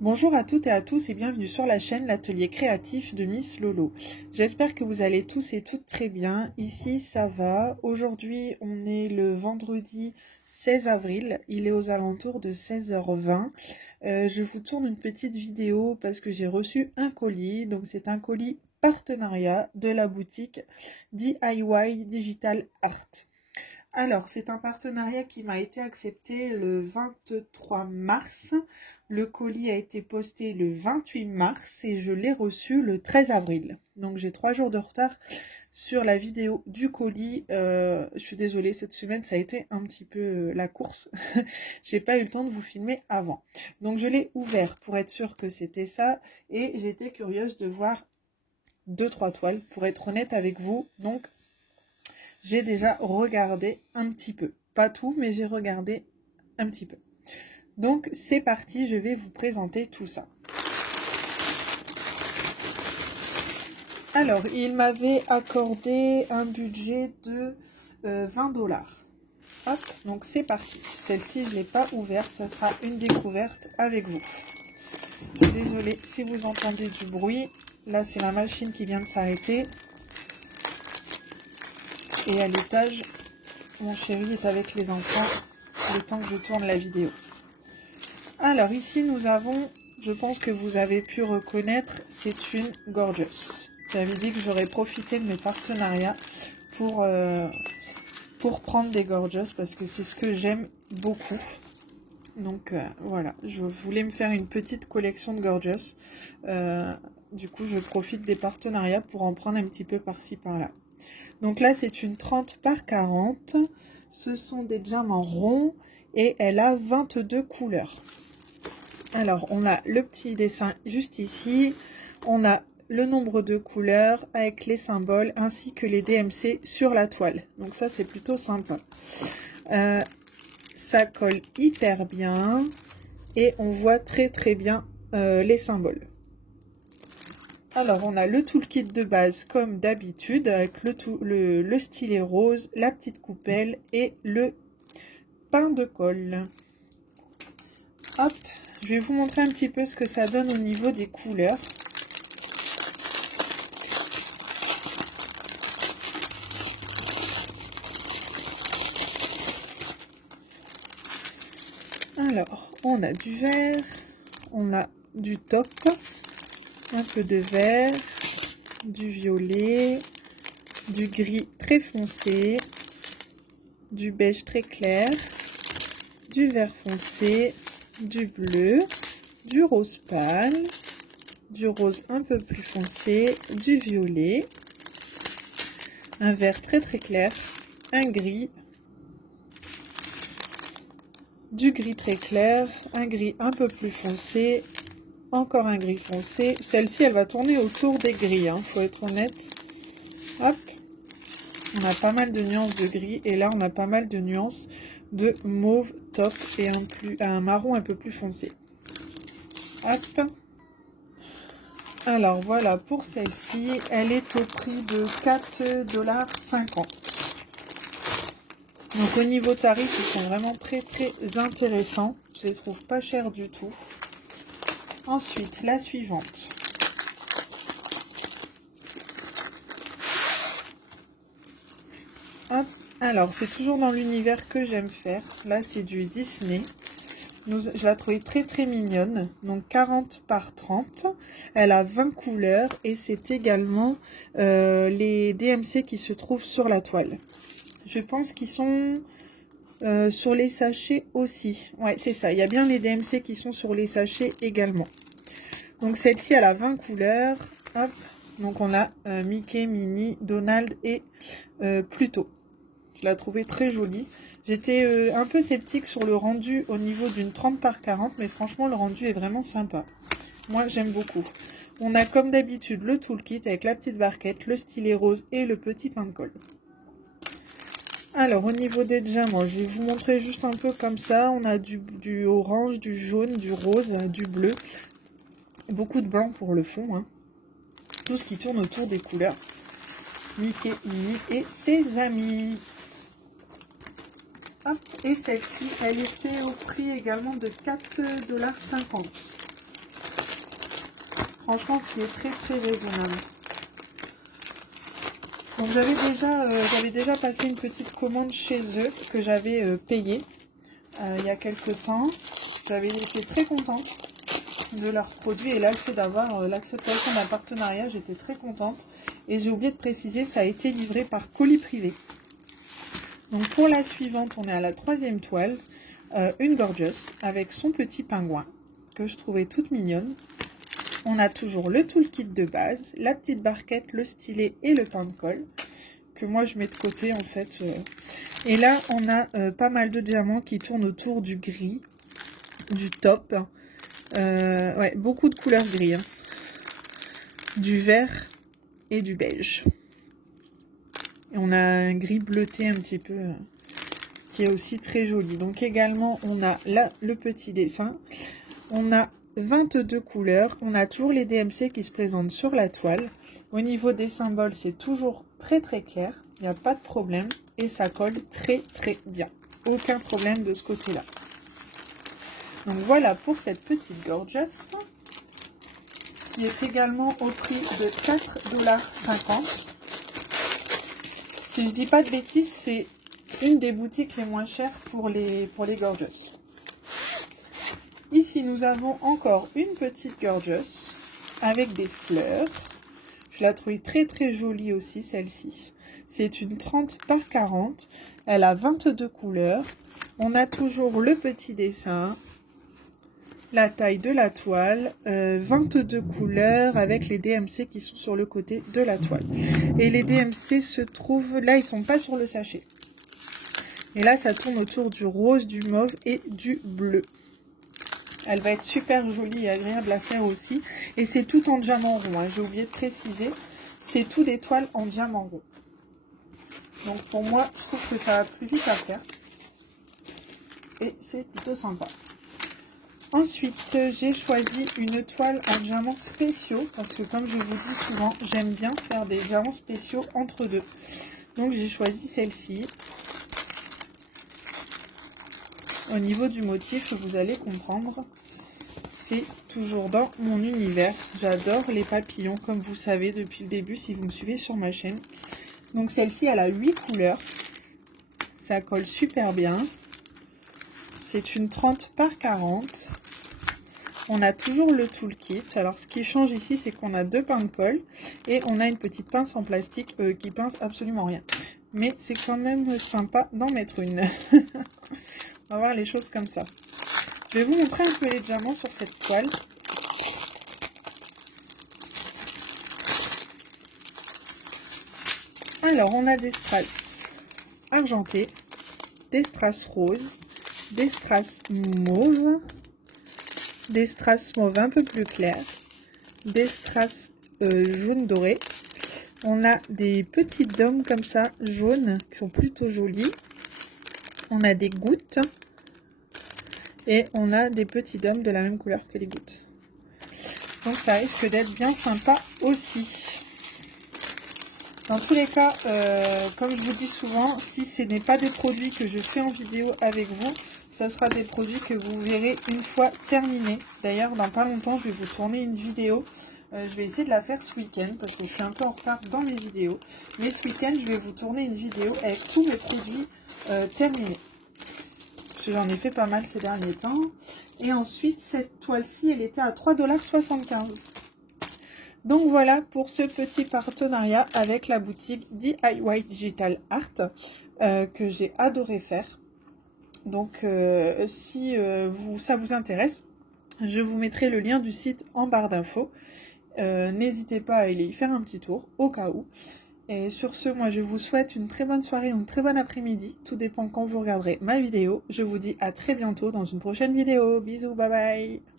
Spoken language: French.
Bonjour à toutes et à tous et bienvenue sur la chaîne L'Atelier Créatif de Miss Lolo. J'espère que vous allez tous et toutes très bien. Ici ça va. Aujourd'hui on est le vendredi 16 avril. Il est aux alentours de 16h20. Je vous tourne une petite vidéo parce que j'ai reçu un colis. Donc c'est un colis partenariat de la boutique DIY Digital Art. Alors, c'est un partenariat qui m'a été accepté le 23 mars. Le colis a été posté le 28 mars et je l'ai reçu le 13 avril. Donc, j'ai 3 jours de retard sur la vidéo du colis. Je suis désolée, cette semaine, ça a été un petit peu la course. J'ai pas eu le temps de vous filmer avant. Donc, je l'ai ouvert pour être sûre que c'était ça. Et j'étais curieuse de voir 2-3 toiles, pour être honnête avec vous. Donc, j'ai déjà regardé un petit peu. Pas tout, mais j'ai regardé un petit peu. Donc, c'est parti, je vais vous présenter tout ça. Alors, il m'avait accordé un budget de 20 $. Hop, donc c'est parti. Celle-ci, je ne l'ai pas ouverte, ça sera une découverte avec vous. Désolée si vous entendez du bruit. Là, c'est la machine qui vient de s'arrêter. Et à l'étage, mon chéri est avec les enfants le temps que je tourne la vidéo. Alors ici, nous avons, je pense que vous avez pu reconnaître, c'est une Gorgeous. J'avais dit que j'aurais profité de mes partenariats pour prendre des Gorgeous parce que c'est ce que j'aime beaucoup. Donc voilà, je voulais me faire une petite collection de Gorgeous. Du coup, je profite des partenariats pour en prendre un petit peu par-ci, par-là. Donc là, c'est une 30 par 40. Ce sont des diamants ronds et elle a 22 couleurs. Alors, on a le petit dessin juste ici. On a le nombre de couleurs avec les symboles ainsi que les DMC sur la toile. Donc ça, c'est plutôt sympa. Ça colle hyper bien et on voit très très bien les symboles. Alors, on a le toolkit de base comme d'habitude avec le stylet rose, la petite coupelle et le pain de colle. Hop, je vais vous montrer un petit peu ce que ça donne au niveau des couleurs. Alors, on a du vert, on a du taupe, un peu de vert, du violet, du gris très foncé, du beige très clair, du vert foncé, du bleu, du rose pâle, du rose un peu plus foncé, du violet, un vert très très clair, un gris, du gris très clair, un gris un peu plus foncé, encore un gris foncé. Celle-ci, elle va tourner autour des gris, hein, faut être honnête. Hop, on a pas mal de nuances de gris et là, on a pas mal de nuances de mauve top et un marron un peu plus foncé. Hop. Alors voilà pour celle-ci, elle est au prix de 4,50 $. Donc au niveau tarif, ils sont vraiment très très intéressants. Je les trouve pas chers du tout. Ensuite, la suivante. Hop. Alors, c'est toujours dans l'univers que j'aime faire. Là, c'est du Disney. Je la trouvais très très mignonne. Donc 40 par 30. Elle a 20 couleurs et c'est également les DMC qui se trouvent sur la toile. Je pense qu'ils sont sur les sachets aussi. Ouais, c'est ça. Il y a bien les DMC qui sont sur les sachets également. Donc celle-ci, elle a 20 couleurs. Hop. Donc on a Mickey, Minnie, Donald et Pluto. Je la trouvais très jolie. J'étais un peu sceptique sur le rendu au niveau d'une 30 par 40, mais franchement le rendu est vraiment sympa. Moi j'aime beaucoup. On a comme d'habitude le toolkit avec la petite barquette, le stylet rose et le petit pain de colle. Alors au niveau des diamants, je vais vous montrer juste un peu comme ça. On a du orange, du jaune, du rose, du bleu. Beaucoup de blanc pour le fond. Hein. Tout ce qui tourne autour des couleurs. Mickey, Minnie et ses amis. Hop, et celle-ci, elle était au prix également de 4,50 $. Franchement, ce qui est très très raisonnable. Donc j'avais déjà passé une petite commande chez eux que j'avais payée il y a quelques temps. J'avais été très contente de leurs produits et là le fait d'avoir l'acceptation d'un partenariat, j'étais très contente. Et j'ai oublié de préciser, ça a été livré par colis privé. Donc pour la suivante, on est à la 3e toile, une Gorgeous avec son petit pingouin que je trouvais toute mignonne. On a toujours le toolkit de base, la petite barquette, le stylet et le pain de colle que moi je mets de côté en fait. Et là on a pas mal de diamants qui tournent autour du gris, du top. Ouais, beaucoup de couleurs gris, hein. Du vert et du beige. Et on a un gris bleuté un petit peu qui est aussi très joli. Donc également on a là le petit dessin. On a 22 couleurs. On a toujours les DMC qui se présentent sur la toile. Au niveau des symboles, c'est toujours très très clair. Il n'y a pas de problème. Et ça colle très très bien. Aucun problème de ce côté-là. Donc voilà pour cette petite Gorgeous. Qui est également au prix de 4,50 $. Si je dis pas de bêtises, c'est une des boutiques les moins chères pour les Gorgeous. Ici, nous avons encore une petite Gorgeous avec des fleurs. Je la trouve très très jolie aussi, celle-ci. C'est une 30 par 40. Elle a 22 couleurs. On a toujours le petit dessin, la taille de la toile, 22 couleurs avec les DMC qui sont sur le côté de la toile. Et les DMC se trouvent, là ils sont pas sur le sachet. Et là ça tourne autour du rose, du mauve et du bleu. Elle va être super jolie et agréable à faire aussi. Et c'est tout en diamant rond, hein. J'ai oublié de préciser. C'est tout des toiles en diamant rond. Donc pour moi, je trouve que ça va plus vite à faire. Et c'est plutôt sympa. Ensuite, j'ai choisi une toile en diamants spéciaux. Parce que comme je vous dis souvent, j'aime bien faire des diamants spéciaux entre deux. Donc j'ai choisi celle-ci. Au niveau du motif, vous allez comprendre, c'est toujours dans mon univers. J'adore les papillons, comme vous savez depuis le début, si vous me suivez sur ma chaîne. Donc celle-ci, elle a 8 couleurs. Ça colle super bien. C'est une 30 par 40. On a toujours le toolkit. Alors ce qui change ici, c'est qu'on a 2 pains de colle. Et on a une petite pince en plastique qui pince absolument rien. Mais c'est quand même sympa d'en mettre une. On va voir les choses comme ça. Je vais vous montrer un peu les diamants sur cette toile. Alors, on a des strass argentés, des strass roses, des strass mauves, des strass mauve un peu plus clairs, des strass jaune doré. On a des petits dômes comme ça, jaunes, qui sont plutôt jolis. On a des gouttes. Et on a des petits dômes de la même couleur que les gouttes. Donc ça risque d'être bien sympa aussi. Dans tous les cas, comme je vous dis souvent, si ce n'est pas des produits que je fais en vidéo avec vous, ça sera des produits que vous verrez une fois terminés. D'ailleurs, dans pas longtemps, je vais vous tourner une vidéo. Je vais essayer de la faire ce week-end parce que je suis un peu en retard dans mes vidéos. Mais ce week-end, je vais vous tourner une vidéo avec tous mes produits terminés. J'en ai fait pas mal ces derniers temps. Et ensuite, cette toile-ci, elle était à 3,75 $. Donc voilà pour ce petit partenariat avec la boutique DIY Digital Art que j'ai adoré faire. Donc si ça vous intéresse, je vous mettrai le lien du site en barre d'infos. N'hésitez pas à aller y faire un petit tour au cas où. Et sur ce, moi je vous souhaite une très bonne soirée ou une très bonne après-midi. Tout dépend quand vous regarderez ma vidéo. Je vous dis à très bientôt dans une prochaine vidéo. Bisous, bye bye.